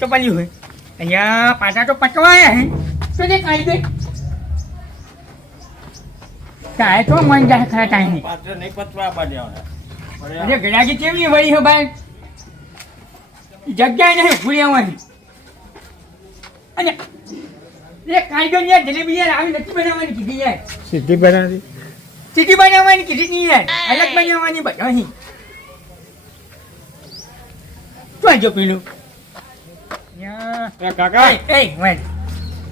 તો પલ્યું હોય. અહીંયા પાછા તો પટવાયા હે. તો જે કાઢી દે કાંઈ તો મન જાય ખરા ટાઈમ. પાત્ર નહીં પતવા પાડ્યા. અરે ગરાગી કેવી વળી હે ભાઈ જગ્યા નહીં ભૂલી આવવાની. અને એ કારીગર યાર જલેબી યાર આવી નથી બનાવવાની કીધી યાર. સીધી બનાવી. સીધી બનાવવાની કીધી નહીં યાર. અલગ બનાવવાની બધાની શું જો પેલું કાકા. એ,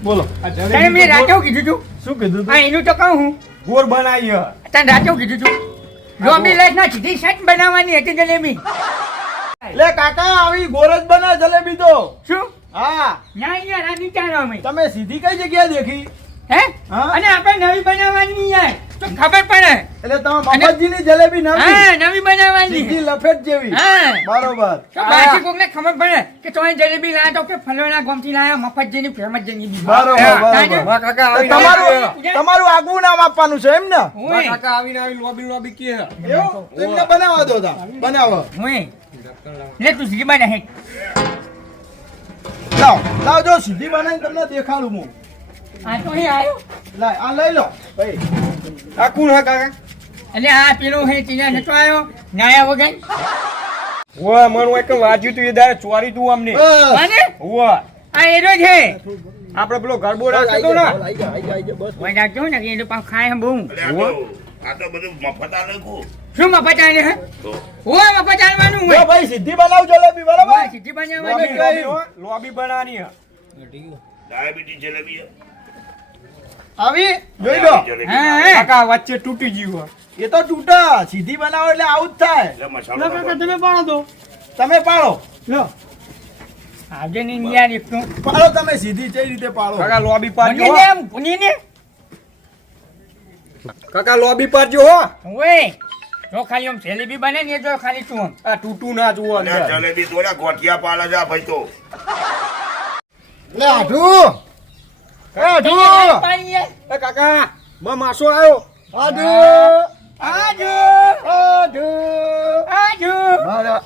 બોલો. તને મેં રાતે કીધું તું? શું કીધું તું? એનું તો કહું હું. ગોળ બનાવી. તને રાતે કીધું તું? લોબી લાઈટ ના સીધી સેટ બનાવવાની હતી જલેબી. લે કાકા આવી ગોળ જ બના જલેબી તો. શું? હા. ના યાર આ અમે. તમે સીધી કઈ જગ્યાએ દેખી? હે? હા? અને આપણે નવી બનાવવાની યાર. તો ખબર પડે. એટલે તમે મફતજીની જલેબી નવી. હા નવી બનાવવાની. સીધી લફેટ જેવી. હા. બરોબર. તો બાકી કોકને ખબર પડે કે તો જલેબી લાયા તો કે ફલોના ગોમથી લાયા મફત જેની ફેમસ જેની બરોબર. બરોબર કાકા તમારું તમારું આગવું નામ આપવાનું છે એમ ને કાકા આવીને આવી લોબી લોબી કે. એવું? એમને બનાવવા દો તા. બનાવો. હું લે તું સીધી બને હે લાવ. લાવ જો સીધી બનાવીને તમને દેખાડું હું. આ તો અહીં આવ્યો. લાય આ લઈ લો. ભાઈ. આ કોણ હે કાકા? એટલે આ પેલું હે તીને નતો આવ્યો નાયા વગર. ઓય મન એક વાજ્યું તું એ દાડે ચોરી તું અમને. અને? ઓય આ એરો છે આપણે પેલો ગરબો રાખતો તો ને. આઈ જા, આઈ જા, બસ. વડા જો ને એ લોકો ખાય હે બહુ. આ તો બધું મફતા લખો શું મફત આલે હે? હોય મફત આલવાનું જો ભાઈ સિદ્ધિ બનાવજો જલેબી બરાબર? સિદ્ધિ લોબી બનાવવાની લોબી હો, લોબી બનાવવાની હે. ડાયાબિટીસ જલેબી હે. આવી? જોઈ લો. કાકા વચ્ચે તૂટી ગયું. એ તો તૂટે. સીધી બનાવો એટલે આવું જ થાય. એટલે મસાલો નાખો. તમે પાડો તો. તમે પાડો. આજે ની નિયા તો. પાડો તમે સીધી કઈ રીતે પાડો? કાકા લોબી પાડજો બને હો. ને કાકા લોબી પાડજો હો. ઓય જો ખાલી આમ જલેબી બને ને જો ખાલી તું આમ. આ તૂટું ના જુઓ જલેબી થોડા ગોઠિયા પાડે છે ભાઈ તો. લે આઢું એ કાકા માં માસો આવ્યો આઢું આજો આઢું આજો મારા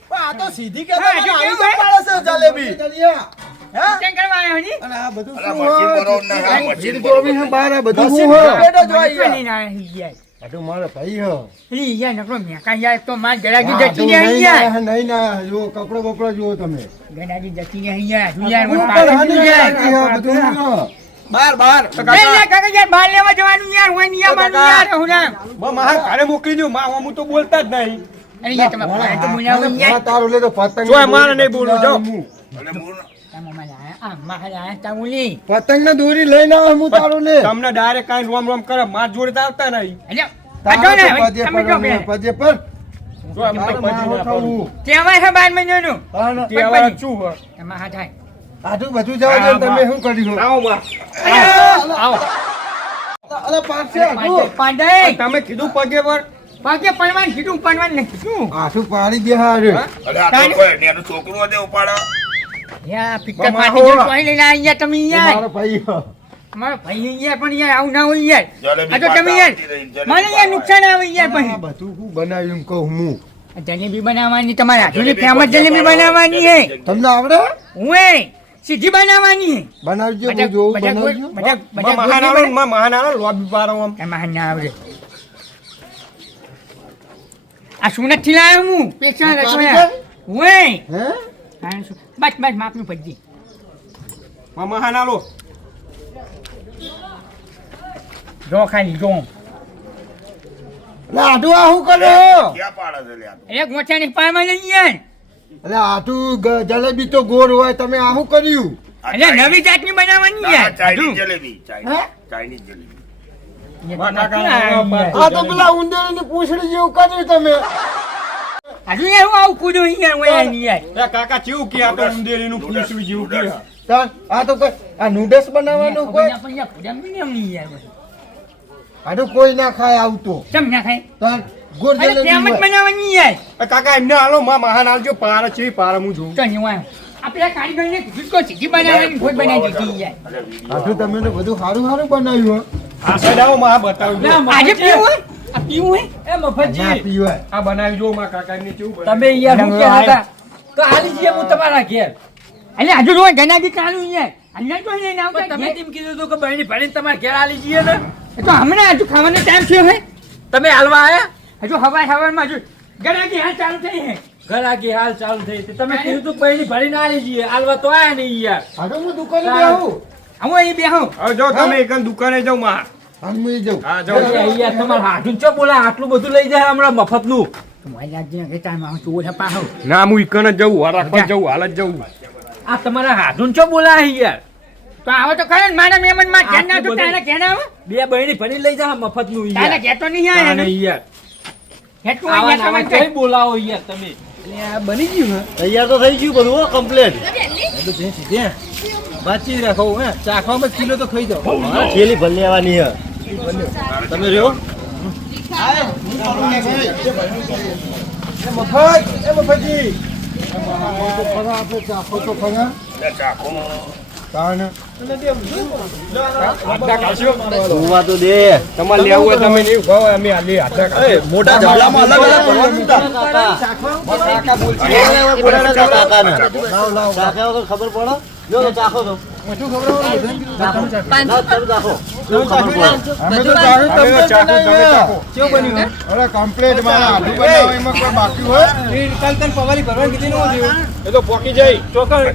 પણ આ તો સીધી કે આવી પાડે છે? જલેબી. બધું શું હોય? બધું જ હોય યાર. યાર. આઢું મારા ભાઈ હો ઈ યાર નકરો મેકા યાર તો માર ગરાગી જતી રહી નહીં નહીં ના જુઓ કપડો બપડો જુઓ તમે ગરાગી જતી રહી યાર તું યાર મને ઉપર પાગલ હાની તું યાર. રાખી હે, બધું જુઓ. બહાર બહાર બે યાર કાકા યાર બહાર લેવા જવાનું યાર હોય નહીં આવવાનું કાકા. યાર હું ના માં મારા ઘરે મોકલી દઉં માં હું તો બોલતા જ નહીં અરે યાર તમે તો તારું લે તો પતંગ મારે નહીં મારે બોલી પતંગ ને દોરી લઈને આવે હું તારું ને તમને ડાયરેક્ટ કઈ રોમ રોમ કરે માર જોડે તો આવતા નહીં. પજે પર, છે બાર. શું એમાં હા થાય. આટલું બધું જવા દે તમે શું આવો આવો. પાંડે તમે કીધું પગે પર? પાકે પડવાનું કીધું પડવાનું નથી શું પાડી દે હારે? અરે આ તો કોઈ નેનું છોકરું હતું ઉપાડો. યા ફિક્કર પાટી જો અહીં લઈને આયા તમે એ મારો ભાઈ હો. ભાઈ યાર પણ યાર આવું ના હોય યાર. જલેબી આ તો તમે યાર આવતી રહી, જલેબી મને યાર નુકસાન આવે યાર પછી બધું હું બનાવ્યું કહું હું. જલેબી બનાવવાની તમારે ફેમસ જલેબી બનાવવાની હે. તમને આવડે હું? સીધી બનાવવાની હે. બનાવજો હું જોઉં બનાવજો મહાન લોબી આમ. ના આવડે. આ શું નથી લાવ્યો હું? પેશા રસોયા હું હે? બસ બસ માપનું ભજી માં મહાન આલો જો ખાલી જો. લાડુ આ શું કર્યો ક્યાં પાડે છે લાડુ? એક મોચાની પારમાં લઈ યાર એટલે આટું જલેબી તો ગોળ હોય તમે આ શું કર્યું? એટલે નવી જાતની બનાવવાની ના, યાર. Chinese jalebi Chinese Chinese jalebi. આ તો પેલા ઉંદરની પૂછડી જેવું કર્યું તમે. હજુ યાર હું આવું કૂદું યાર હું યાર યાર એ કાકા ચેવું કે આ તો ઉંદેરીનું પૂછ્યું જેવું કે. આ તો કોઈ આ નૂડલ્સ બનાવવાનું કોઈ પણ યાર ફૂડા મી એમ નહીં બધું. આટું કોઈ ના ખાય આવતો. કેમ ના ખાય? અરે જલેબી કેમ જ. બનાવવાની એ કાકા એમને આલો માં મહાન આલજો પાર છે પાર હું જોઉં. તો નહીં હોય આપણે કારીગરને કીધું તો સીધી બનાવવાની કોઈ બનાવી દીધી યાર આટલું તમે તો બધું સારું સારું બનાવ્યું આ સડાઓ માં બતાવ્યું આજે હોય? આ પીવું હે? એ ના પીવે આ બનાવી જો માં કાકા ને કેવું તમે યાર કહેતા હતા. તો આલી જઈએ હું તમારા ઘેર. એટલે હજુ રોજ ગનાજી કાલુ અહીંયા. અહીંયા તો નહીં આવતા તમે તેમ કીધું હતું કે બહેની ભણીને તમારા ઘેર આલી જઈએ ને? એ તો હમણાં આજુ ખાવાનો ટાઈમ થયો હે. તમે હાલવા આયા? હજુ હવાર હવારમાં હજુ ગનાજી હાલ ચાલુ થઈ હે. ઘરાકી આગી હાલ ચાલુ થઈ. હતી તમે કીધું તું ભરી ભણીને આવી જઈએ. હાલવા તો આયા નહીં યાર. હાડો હું દુકાને બેહું. હું અહીં બેહું. હવે જો તમે એક દુકાને જાઉં માં. હાલ હું ઈ જાઉં. હા જાઓ અરે હાથું ચો બોલા આટલું બધું લઈ જાય હમણાં મફતનું. ના હું ઈકન જ જવું રાખવા જવું હાલ જ જવું આ તમારા હાથું ચો બોલા યાર? તો આવો તો ખરે ને મારા એમ માં ધ્યાન ના તું તારે ઘેર આવો. બે બહેની ભરી લઈ જા મફતનું તારે યાર. ઘેર તો નહીં આવે ને યાર નાવા કઈ બોલાવો યાર તમે. બની ગયું હે? તૈયાર તો થઈ ગયું બધું હો કમ્પ્લેટ બાચી રાખો હે ચાખવામાં કિલો તો ખાઈ જાઓ. છેલી થેલી આવવાની લેવાની હે. તમે રહ્યો? મફત એ મફતજી. ચાખો તો ખરા ચાખો. હોય ખબર પડે. જો તો ચાખો તો. ચોખા ખબર ચાખો. ના તમે ચાખો. એવું ખબર પડે. અમે તો તમે બનાવીએ.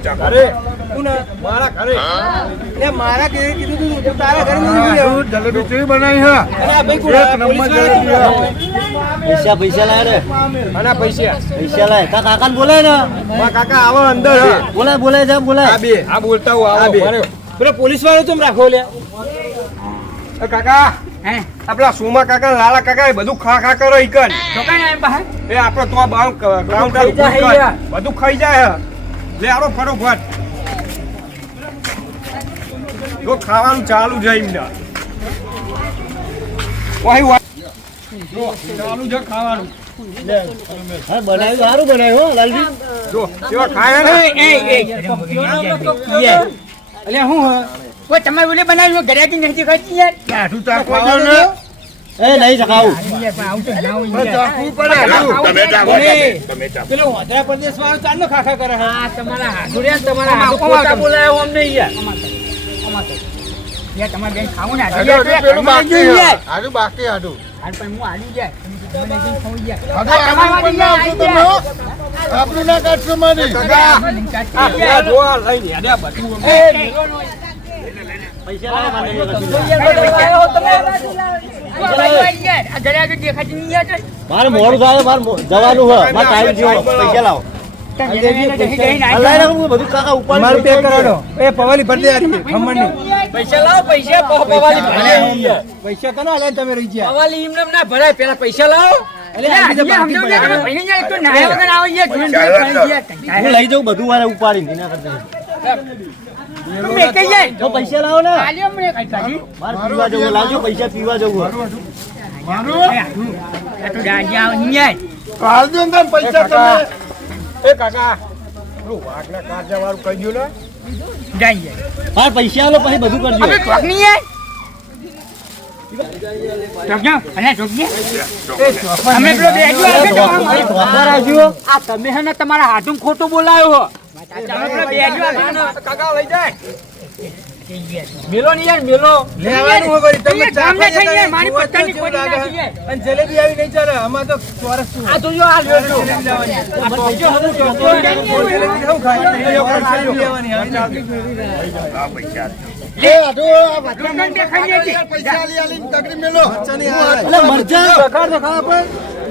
ચાખો. અરે કમ્પ્લીટ મારા હોય એ તો ઘરે મારા ઘરે હાથું જલેબી કેવી બનાવી હે એક નંબર જલેબી પૈસા પૈસા લાય રે. આના પૈસા. પૈસા લાય. તા કાકાને બોલાય ને. મા કાકા આવો અંદર હા. બોલાય બોલાય જા બોલાય. આ બોલતા હું આવો. મારે પેલો પોલીસ વાળો તમે રાખો લે એ કાકા હે? આપડા સોમા કાકા લાલા કાકા એ બધું ખા ખા કરો ઈકન. એ આપણે તો આ બાઉ કાઉન્ટર. બધું ખાઈ જાય હે. લે આરો ફટોફટ જો ખાવાનું ચાલુ છે એમને વાહી વાહ. જો ચાલુ છે ખાવાનું. બનાવ્યું સારું બનાવ્યું લાલજી. જો કેવા ખાય ને? એ એ હું કોઈ તમારે ઓલે બનાવ્યું ઘરે થી નથી ખાતી યાર? હાથું ચાખવા દો ને એ નહીં તો પેલો પ્રદેશ વાળો ચાંદનો ખાખા કરે હા તમારા તમારા બોલાયો અમને યાર. યાર તમારે બેન ખાવું ને બાકી. હાલ પણ હું જાય. આપણું ના કાઢશો. મારે મોડું થાય મારે જવાનું હોય મારે ટાઈમ થયો પૈસા લાવો ઉપાડી. પૈસા લાવો કનો તમે રહી ગયા પવાલી એમને ના ભરાય પેલા લાવો લઈ જાઉં બધું મારે. તો પૈસા લાવો ને પીવા જવું લાવજો પૈસા પીવા જવું પૈસા તમે એ કાકા પેલું વાઘના કાચા વાળું કહી દઉં ને. જાય. હા પૈસા આલો પછી બધું કરજો. આપણે ચોક નહીં આય ચોક જાઓ. અલા, અમે પેલો બેઠો આવે તો આમ આવે. ધોકા રાખજો. આ તમે હે ને તમારા હાથું ખોટું બોલાયો હો. અમે. કાકા લઈ જાય. મેલો ને યાર મેલો લેવાનું હોય વળી. તમે થઈને જતા મારી પત્તાની લાગે? નાખી. અને જલેબી આવી નહીં ચાલે આમાં તો ચોરસ શું આ તો જો આ છો લાવવાની. આ ટોપજો હતું ટોપજો. જલેબી ખાવું. જલેબી લેવાની. આ પૈસા એ હાથું, આ દુકાન દેખાઈ છે. પૈસા આલી આલીને તકડી મેલો. એટલે મરચા સખાર તો ખાવા પડે. પૈસા થાય મફત નહીં આપતું યાર, મોટા. આ મરચા વાત કરો. કાકા બે ખાશે અહીંયા તમારે ભાઈને સમજાવું છું યાર. આપણે આ બાજુ આવજો, આપણે ધંધો કરવાનો. એ પૈસા લાવો અલ્યા જો ખાલી. હું બગડે ને યાર, પણ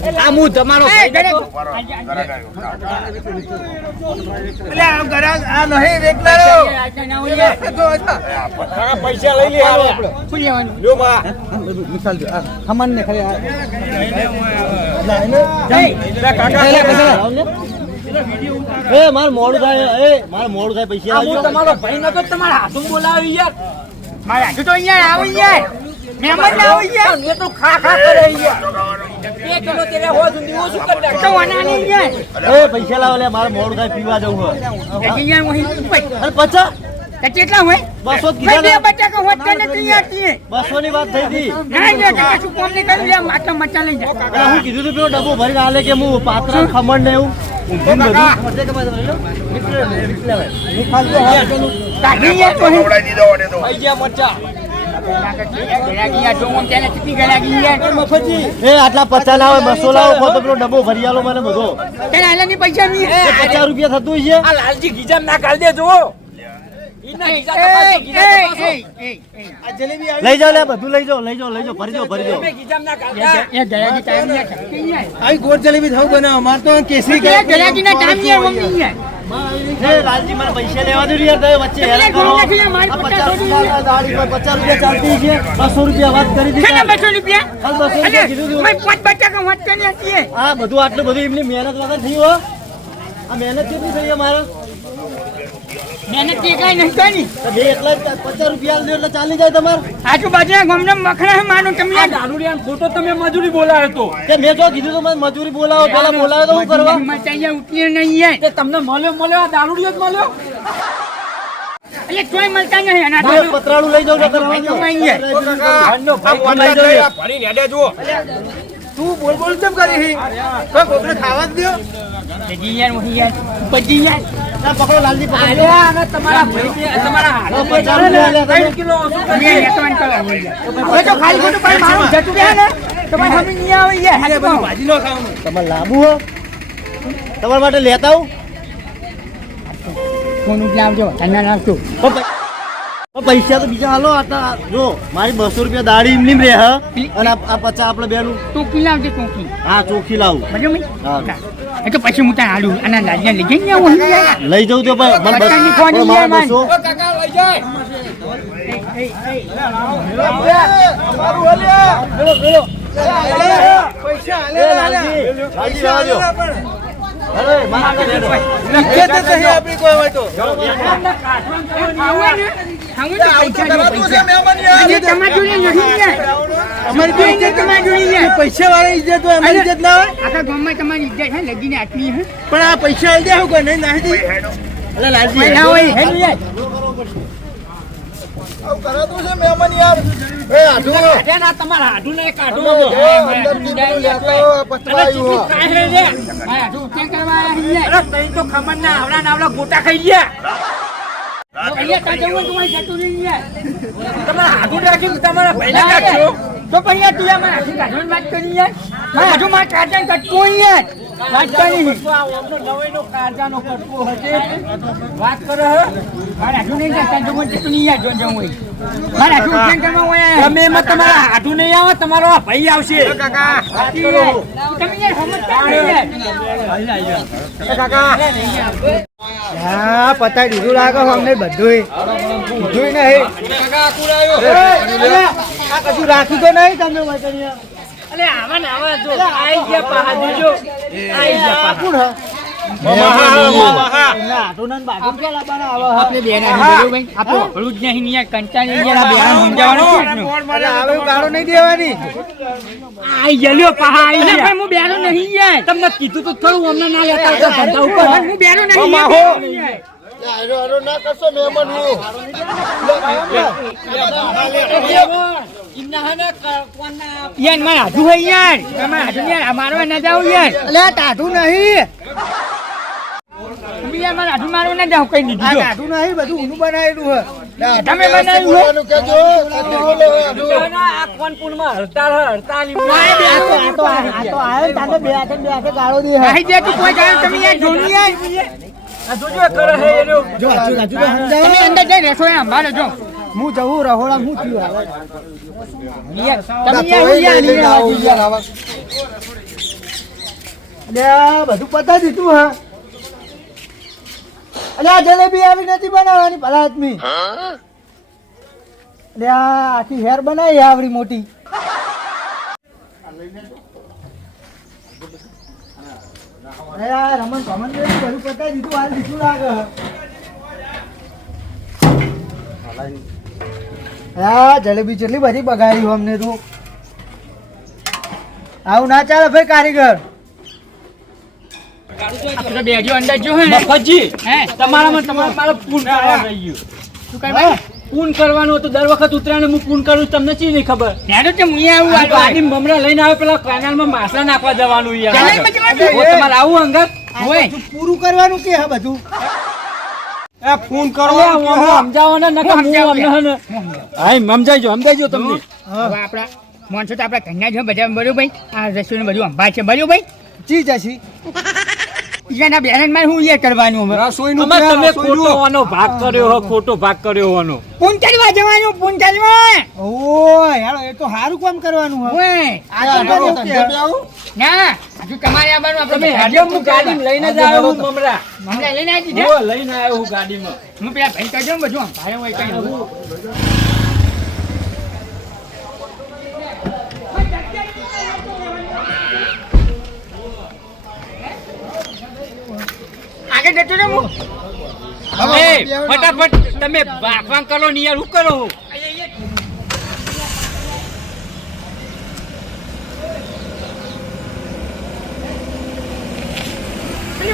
આ હું તમારો પૈસા લઈ લે ને. એ મારે મોડું થાય એ મારે મોડું થાય પૈસા આ તમારો ભાઈ નતો તમારા હાથું બોલાવી યાર. મારે તો અહીંયા આવો યાર. મહેમાન ના હોય યાર. એ તો ખા ખા કરે યાર. ખાવાનું કિલો તેરે હો સુધી ઓછું કરી તો વાના નહીં યાર. એ પૈસા લાવ લે મારે મોડું થાય પીવા જવું હે કે યાર અને પચાસ? તો કેટલા હોય? બસો બે ને. હોત કરીને તૈયાર છીએ. બસો ની વાત થઈ હતી. ના ના કાકા શું કોમ નહીં કર્યું લે માતા મચા લઈ જા. હું કીધું તો પેલો ડબ્બો ભરીને આલે કે હું પાત્ર ખમણ ને એવું. કાઢી યાર તો હે ગયા મરચા. એ આટલા પચાસ હોય બસો લાવો તો પેલો ડબ્બો ભરી આલો મને બધો. પચાસ રૂપિયા થતું છે આ લાલજી ગીજામ ના કાઢ દેજો. લઈ જાઓ લે બધું લઈ જાઓ લઈ જાઓ લઈ જાઓ ભરી જાઓ ભરી જાઓ. આવી ગોળ જલેબી થવું બનાવો અમાર તો કેસરી એ ના ટાઈમ યાર મમ્મી લાલજી મને પૈસા લેવા દો યાર તમે વચ્ચે હેરાન કરો. તમે ઘઉં નાખી મારી આ પચાસ પચાસ રૂપિયા દાડી પર પચાસ રૂપિયા ચાલતી છે. બસો રૂપિયા વાત કરી દીધી. બસો રૂપિયા? હોત આ બધું આટલું બધું એમની મહેનત વગર થયું આ મહેનત કેટલી થઈ અમારે? મહેનત કઈ નહીં પચાસ રૂપિયા એટલે ચાલી જાય તમારે. આજુબાજુના ગામના મખણા હે માનો તમે ખોટો તમે મજૂરી બોલાયો તો. કે મેં જો કીધું તો મને મજૂરી બોલાવો પેલા બોલાવો તો હું કરવા? મચાઈ ઉઠીએ નહીં યાર તમને મળ્યો મળ્યો આ દારૂડિયો જ મળ્યો? એટલે તોય મળતા નહીં એના પતરાળું લઈ. થયા, ભરીને હેડે જુઓ. તું બોલ બોલ કેમ કરી કોઈ કોકને ખાવા જ દ્યો? હજી યાર વહી યાર બધી યાર ના, પકડો લાલજી પકડો. અરે તમારા ભાઈને તમારા હાથે પચાસ કિલો હવે તો ખાલી ખોટું પણ મારું જતું રહે ને તો ભાઈ નહીં આવે યાર હાચું કહું. ભાજી નો ખાવાનું. તમારે લાંબુ હો. તમારા માટે લેતા હું ફોન પૈસા તો બીજા હાલો આટલા જો મારી બસો રૂપિયા દાડી એમની રે રહે હ? અને આ પચાસ આપણે બેનું. તું લાવજે તું હા ચોખી લાવું. બરાબર? હા. એ તો પછી હું ત્યાં આડું અને લાલિયા લઈ જઈને આવું અહીં લઈ જઉં તો પણ બચ્ચાની કાકા લઈ જાય પૈસા પૈસા વાળા ઇજ્જત હોય અમારી ઇજ્જત ના હોય? આખા ગામમાં તમારી ઇજ્જત હે લગીને આટલી હે. પણ આ પૈસા આવી દે હું કોઈ નહીં નાખી એટલે લાલજી. ના હોય ગોટા ખાઈ ગયા. તમારા હાથું રાખી તમારા પહેલા તો પણ યાર તું યાર મારા હાથું કાઢવાની વાત કરી યાર મારા હાથું મારે કાઢાને કટકો યાર વાત કરી નવાઈનો કારજાનો કટકો હશે. વાત કરે હે. મારા હાથું નહીં કાઢતા જવું હોય તો યાર જો જવું હોય મારા હાથું ઉઠાણ કરવા હોય તમે એમાં તમારા હાડું નહીં આવે તમારો ભાઈ આવશે. વાત કરો. તમે યાર સમજતા નહીં યાર. હા પતાઈ દીધું લાગે અમને બધું બધું નહીં. આ કશું રાખ્યું તો નહીં તમે વચનિયા. અલે આવા ને આવા જો આઈ ગયા પહા જો આઈ ગયા ભાઈ. હું. તમને કીધું તો થોડું અમને ના લેતા હું બેનો નહીં ઇમના હે ને ક- કોણના યાર મારા હાથું હોય યાર તમારા હાથું યાર મારવા ના જાવ યાર અલે ટાઢું નહીં તમે યાર મારા હાથું મારવા ના જાવ કઈ નહીં. ટાઢું નહીં બધું ઊનું બનાવેલું હે તમે બનાવ્યું? ના, આ હડતાલ હે, હડતાલ ઇમના. આ બે હાથો, આ તો આ હાથો. આહી જે તું કોઈ જાણે તમે યાર જોની યાર. તમે અંદર જઈ રહેશો મારો જો. હું જવું રહોડા હું થયું યાર, તમે યાર હું યાર લઈને આવજો યાર. અલે આ બધું પતાઈ દીધું હા. અલે આ જલેબી આવી નથી બનાવવાની ભલા આદમી. અલે આ આખી હેર બનાવી આવડી મોટી. રમણ ભમણ બધું પતાઈ દીધું હાલ દીધું લાગે. આ જલેબી જેટલી બધી બગાડી અમને તું. આવું ના ચાલે ભાઈ કારીગર. આપણે બેજો અંદર જો હે ને? મફતજી હે? તમારામાં તમારે મારે પૂન રહી ગયું. શું કઈ ભાઈ? પૂન કરવાનું હતું. દર વખત ઉતરાયણ હું પૂન કરું તમને ચી નહીં ખબર? ત્યારે તો હું આવું. આ ગાડી મમરા લઈને આવે પેલા કેનાલમાં માછલા નાખવા જવાનું યાર. જવાનું? તમારે આવું અંગત? હોય. પૂરું કરવાનું કે હા બધું? એ ફોન કરો. સમજાવો ને નકર હું હું અમને હે હા એમ સમજાઈજો સમજાઈજો તમને. હવે આપણા માણસો તો આપડા કન્યા છે બધા બરોબર ભાઈ. આ રસોઈનું બધું અંબા છે બરોબર ભાઈ. જી જશી? ઈજાના બેરનમાં હું એ કરવાનું રસોઈ નું અમે તમે? ખોટો આનો ભાગ કર્યો હો ખોટો ભાગ કર્યો હોવાનો. પૂન જવાનું પૂન ચાલવા ઓય હેડો એ તો સારું કામ કરવાનું હોય ઓય આ તો બહુ ના હજુ તમારે આવવાનું આપણે તમે હું ગાડી લઈને જ આવ્યો હું મમરા મમરા લઈને આવી દીધા ઓ લઈને આવ્યો હું ગાડીમાં. હું પેલા ભાઈ કહી દઉં બધું ભાઈ હોય કઈ આગળ જતો ને હું એ, ફટાફટ તમે વાંકવાંક કરો ને યાર હું કરો હું?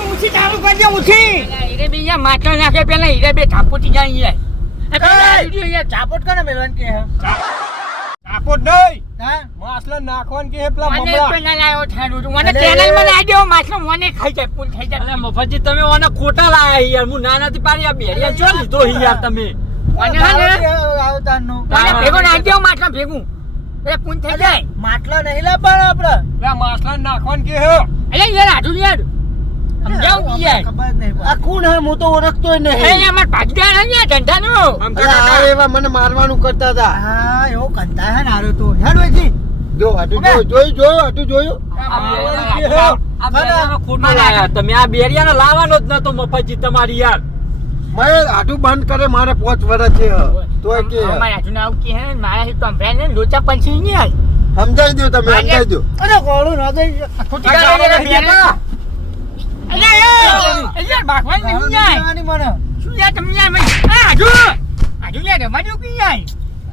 ઊંચી ચાલુ કરજે ઊંચી. હીરે બે અહીંયા માટલા નાખે પેલા હીરે બે ઠાપોટી જાય અહીંયા. ચાપોટ કરે મેલવાનું કે હે નહીં. હા? માછલા નાખવાન કે પેલા મમરા? મને પેલા લાયો ઠાડું તું. મને ચેનલમાં લાઈ દેવો માછલો મને ખાઈ જાય પૂન ખાઈ જાય. અરે મફતજી તમે ઓને ખોટા લાયા યાર. હું નાનાથી પાડી આ બેરિયા ચો લીધો હી યાર તમે? મને હા ને, મને ભેગો નાખી દેવો માછલા ભેગું. એ પૂન થઈ જાય. માટલા નહીં પણ આપણે એ માછલા નાખવાન કે હે? એટલે યાર હાજુ યાર સમજાવું યાર. ખબર નહીં આ કોણ હે? હું તો ઓળખતો એ અમાર ભાગીદાર હે યાર ધંધાનો. એવા મને મારવાનું કરતા હતા. હા એવો કંતા હે નારો તો. હેડ વેજી જો હાટુ જોયું જોયું જોયું જોયું. આ બેરિયાનો ખોટો લાયા તમે આ બેરિયાને લાવવાનો જ નતો મફતજી તમારી યાર. મેં હાટુ બંધ કરે મારે પોચ વર્ષ છે. તોય કે. અમારે આવું કે મારા તો ને લોચા પંછી નહીં સમજાઈ દો તમે સમજાઈ દો અરે ના દઈ. ખોટી નહીં જાય શું યાર તમે આ હાજુ આજુ યાર કે તમે યાર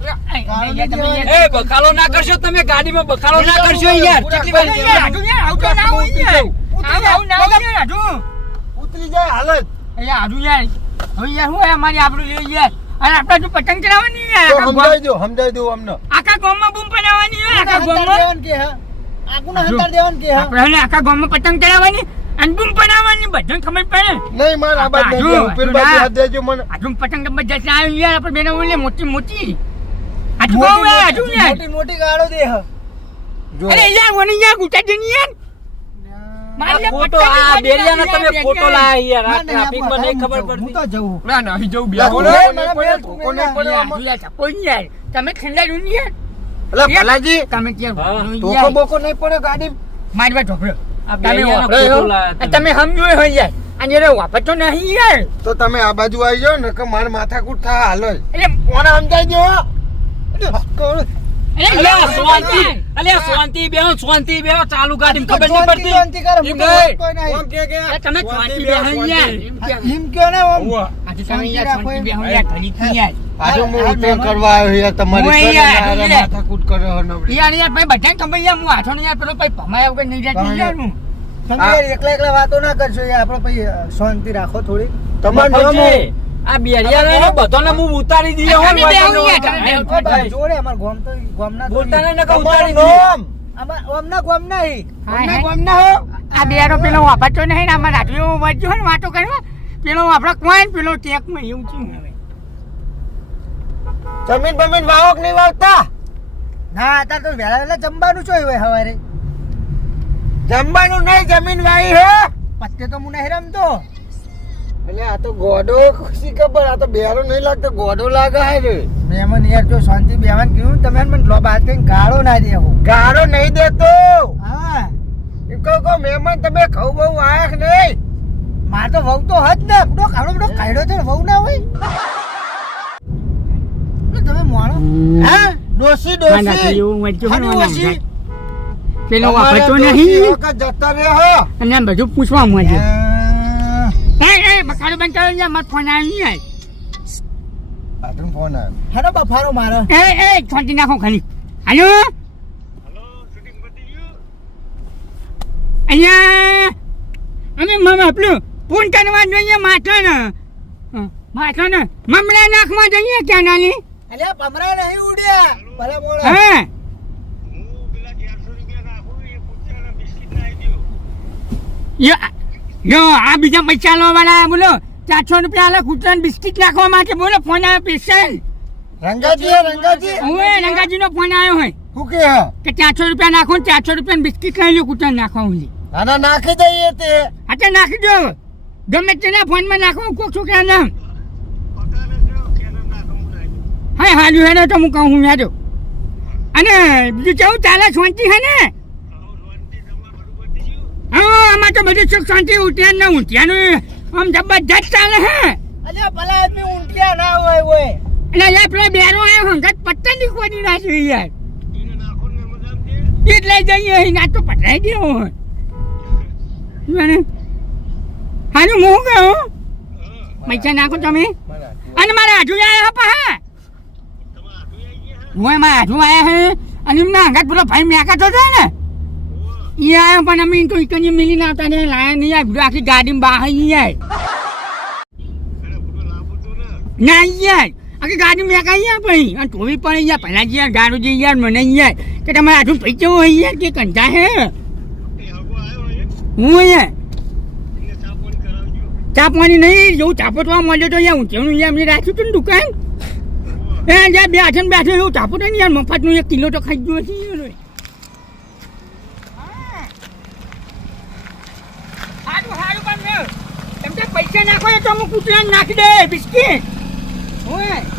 એ બખાલો ના કરશો તમે ગાડીમાં બખાલો ના કરશો યાર. કેટલી વાર યાર, હાજુ યાર, આવું તો ના હોય યાર. આવું આવું ના હોય યાર, ઉતરી જાય હાલત. યાર, હાજુ યાર. હવે યાર, શું અમારી આબરૂ લે યાર. અને આપણે હજુ પતંગ ચડાવવાની યાર, આખા દો સમજાઈ દો અમને. ગામ- આખા ગામમાં બૂમ પડાવવાની યાર, આખા ગામમાં. કે હે? આગુના હંતાર દેવાનું કે હે? આપણે આખા ગામમાં પતંગ ચડાવવાની ખબર પડે. નહીં માર બાજુ ઉપર બાજુ હાથ દેજો મને. આજુ પતંગ ડબ્બા જશે આવ્યું યાર આપણે બેને ઓલે મોટી મોટી. આજુ કહું યાર આજુ યાર મોટી મોટી ગાળો દે હે. જો. અરે યાર મને યાર ગુટાઈ જની યાર. આ મારી ખોટો પતંગ આ કાઢી તમે યાર, લાયા યાર આ ના, નહીં, નહીં ખબર હું તો ના ના અહીં નહીં, મને યાર, તમે યાર ભલાજી? તમે બોકો પડે ગાડી મારી વાત ઢોકળો તમે સમજો હોય યાર. અને યાર વાપરતો નહીં યાર. તો તમે આ બાજુ આવી જાઓ ને કે મારે માથાકૂટ થાય હાલો. એટલે કોને સમજાઈ દો તમે એકલા એકલા વાતો ના કરશો યાર આપણે પછી શાંતિ રાખો થોડી તમારું આ બધાને હું ઉતારી દીધો જોડે અમાર ગામ તો બોલતા ઉતારી અમાર. હો. આ બેરો પેલો વાપરતો નહીં ને રાત્રિઓ વાંચ્યો હોય ને વાતો કરવા. પેલો વાપરો કોઈ પેલો કેકમાં એવું છે જમીન બમીન વાવક નહીં વાવતા? ના અત્યારે તો વેલા વેલા જમવાનું જોયું હોય હવારે જમવાનું નહીં જમીન વાવી હે? પત્તે તો મુને નહીં રમતો. એટલે આ તો ગોડો ખુશી ખબર આ તો બેરો નહીં લાગતો ગોડો લાગે હે રે. મેમન યાર જો શાંતિ બેવાન કીધું તમે મને લો બાદ કઈ ગાળો ના દે હું ગારો નહીં દેતો. હા. એમ કહું કહું મેમન તમે ખવ બહુ આયા કે નહીં? માર તો વહુ તો હજ ને બધો કાળો બધો કાઢ્યો છે વહુ ના હોય. તમે મોણો. હા? ડોસી ડોસી. એવું ડોસી? પેલો વાપરતો નહીં? જતા રહે હો. અને બધું પૂછવા માંડે. અ, બકાડો બંધ કરો ને મારો ફોન આવી જાય આટલું ફોન આવ્યો હેડો બફારો મારો. એ એ છોડી નાખો ખાલી. હાલો? અહીંયા અમે મમ આપણું ફોન કરવા જોઈએ માથાને. માથા ને મમરા નાખવા જઈએ ક્યાં નાની? અલ્યા ભમરા નહીં ઉડ્યા. ભલે બોલો હા? હું પેલા ચારસો રૂપિયા નાખું એ કૂતરાના બિસ્કિટ નાખી દઉં યો યો આ બીજા પૈસા લો વાળા બોલો. ચારસો રૂપિયા આલે કૂતરાને બિસ્કિટ નાખવા માટે બોલો ફોન આવ્યો સ્પેશિયલ રંગાજી. રંગાજી હવે રંગાજીનો ફોન આવ્યો હોય. શું કે હા. કે ચારસો રૂપિયા નાખો ને ચારસો રૂપિયા બિસ્કિટ લઈ લો કૂતરાને નાખવા હું આના નાખી દઈએ તે. હા નાખી દો. ગમે તેના ફોનમાં નાખો કોક છોકરા નામ. હું દઉં. હા તો હું કહું હું યાદો અને બીજું કેવું ચાલે શાંતિ હે ને આવું રોનથી તમારે બધું પતી ગયું હા આમાં તો બધું સુખ શાંતિ ઉઠ્યા ને ઉઠ્યાનું આમ જબરજસ્ત ચાલે હે. અરે ભલા આદમી ઉઠ્યા ના હોય હોય. અને યાર પેલો બેરો આવ્યો હંગત પત્તા ની યાર? નાખો ને મજા આવતી એ જ લઈ જઈએ અહીં ના તો પધરાઈ દેવો મને. હારું હું. શું પૈસા નાખો તમે. અને મારા હાજુ આયા હપા હા. હું? એમાં હાજુ આયા હે. અને એમના હંગાત પેલો ભાઈ મેકાતો છે ને. આયો પણ અમે મિલીને આવતા ને લાયા નહીં આય. આખી ગાડીમાં બહાર ઈ આય. અરે બધું લાંબુ તું ને આય આખી ગાડી મેકાઈ યાર ભાઈ અને ટોવી પણ યાર પહેલા યાર ગાડુજી યાર મને યાર કે તમારે હાજુ પૈસા હોય યાર કે કંટા હે? હું યાર ચા પાણી નહીં જેવું ચાપટવા મળ્યો તો યાર ઊંચેનું યાર મેં રાખ્યું હતું ને દુકાન. એ યાર બે હાથે બેઠો એવું ચાપટો ને યાર મફતનું એક કિલો તો ખાઈ ગયો છે યાર હારું હારું પણ મેં તેમ તે પૈસા કૂતરાને નાખી દે બિસ્કિટ. ઓય.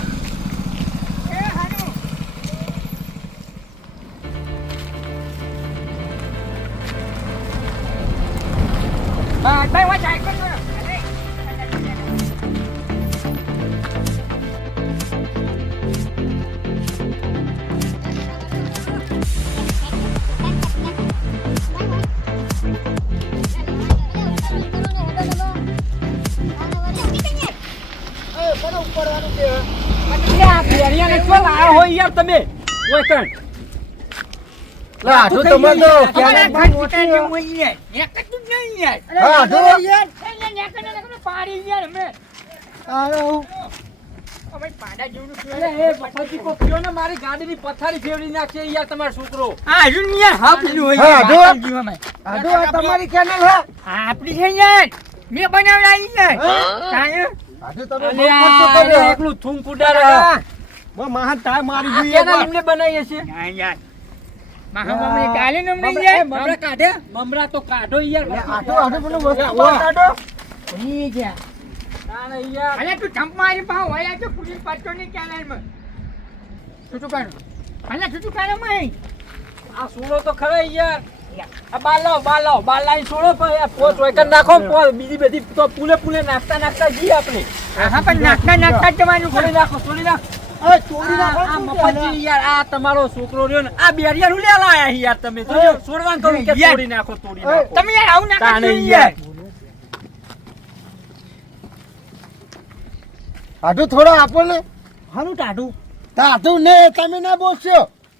આઠું તમારે તો અમારા ઘર મોટા જેવું હોય યાર. એક જ નહીં યાર. હા, આઠું યાર, નેકળે ને નેકળે પાડી યાર અમે. અમે પાડા જેવડું કહેવાય. મારી ગાડીની પથારી ફેવડી નાખશે યાર તમારો છોકરો આ હજુ યાર, હા પેલું હોય હા, યાર, જીવામાં. આઠું આ તમારી ચેનલ હા આ આપણી છે યાર. મેં બનાવડાવી યાર. હા આઠું તમે. એકલું થૂમ કુડારે મહાન તાર મારી આ જોઈએ કેના એમને બનાવીએ છે? ના યાર. બીજી બધી તો પુલે પુલે નાખતા નાખતા જઈએ આપણે. હા પણ નાખતા નાખતા જ જવાનું નાખો છોડી નાખો. અરે ચોરી આ નાખો આ શું મફતજી યાર આ તમારો છોકરો રહ્યો ને આ બેરિયા નું લેલા આયા યાર તમે. જોજો છોડવાનું કહું કે તોડી નાખો તોડી નાખો. તમે યાર આવું નાખો તાણે યાર. યાર. થોડો આપો ને. હાલું ટાઢું. આઠું ને તમે ના બોલશો.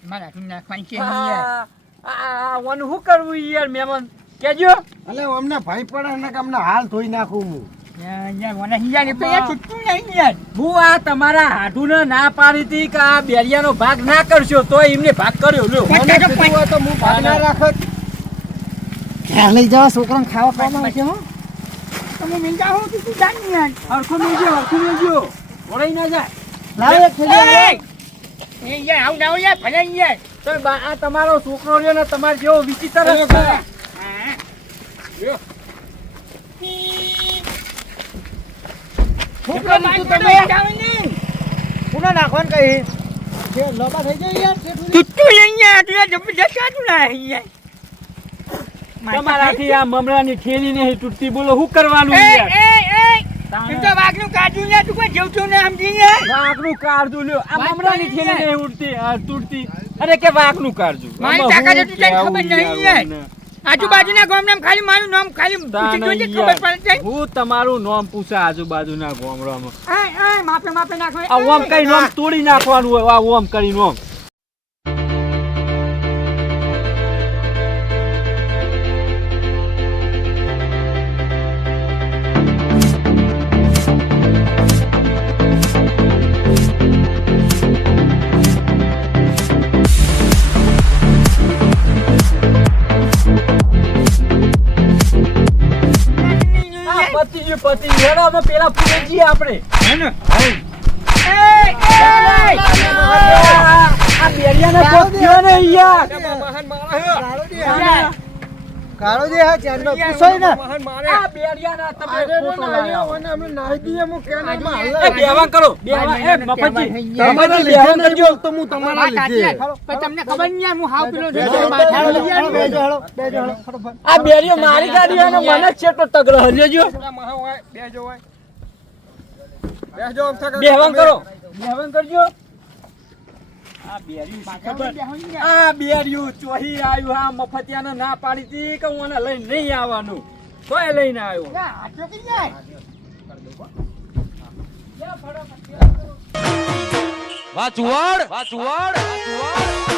મારા તું નાખવાની છે યાર. આ આ આ કરવું યાર મેમન કેજો. અલે અમને ભાઈ પડે ને કે અમને હાલ ધોઈ નાખું હું. નહીં હું તમારા ના પાડી હતી કે આ બેરિયાનો ભાગ ના કરશો તો એમને ભાગ કર્યો લ્યો તો હું ભાગ ના રાખત ક્યાં લઈ જવા છોકરાને ખાવા છે હો તમે મિલતા હો તો તું જાણ યાર હરખું મેલજો હરખું મેલજો વળાઈ ના જાય લાવ એક થેલી એ યાર આવું ના હોય યાર ભલે યાર. તો આ તમારો છોકરો રહ્યો ને તમારે જેવો વિચિત્ર જ છે. તમે. નાખવાનું જે લોબા થઈ જાય યાર તું નહીં યાર જબરજસ્ત કાઢું ના યાર તમારાથી આ મમરાની ઠેલી નહીં તૂટતી બોલો શું કરવાનું યાર? એ એ! એમ તો વાઘનું કાઢું ને તું કોઈ જેવતું ને સમજી યાર વાઘનું કાળજું લ્યો. આ મમરાની ઠેલી નહીં ઉડતી તૂટતી. અરે કે વાઘનું કાળજું મારી તાકાત એટલી ખબર નહીં યાર. યાર. આજુબાજુના ગામડામાં ખાલી મારું નામ ખાલી પૂછી જોજે ખબર પડે હું તમારું નામ પૂછા આજુબાજુના ગામડામાં. આ આ માપે માપે નાખો. આ ઓમ કઈ નામ તોડી નાખવાનું હોય આ ઓમ કરી ઓમ પતિ હેડો અમે પેલા પૂરે જઈએ આપણે. હે ને? આ બેરિયાને થયો ને યાર હા ચાંદનો પૂછોય ને. આ બેરિયાના તમે અરે ફોટો ના, લાયા. અમે નાહી દીએ મુ હાલ. એ બેહવાન કરો. બેવા એ મફતજી તમારા લીધે કરજો તો હું તમારા લીધે. પણ તમને ખબર નહીં હું હાવ પેલો છે. માથાળો લઈ. બેજો, બે બેજો, હેળો, ફટાફટ. આ બેરિયો મારી ગાડી અને મને જ છેટો તગડો હલ્યો બેજો હોય બેજો આમ થા બેહવાન કરો. બેહવાન કરજો. આ બેર્યું આ બેરિયું ચોહી આવ્યું આ મફતિયાને ના પાડી હતી કે હું એને લઈને નહીં આવવાનું. કોઈ લઈને આવ્યો. વાચુવાડ? વાચુવાડ? જાય.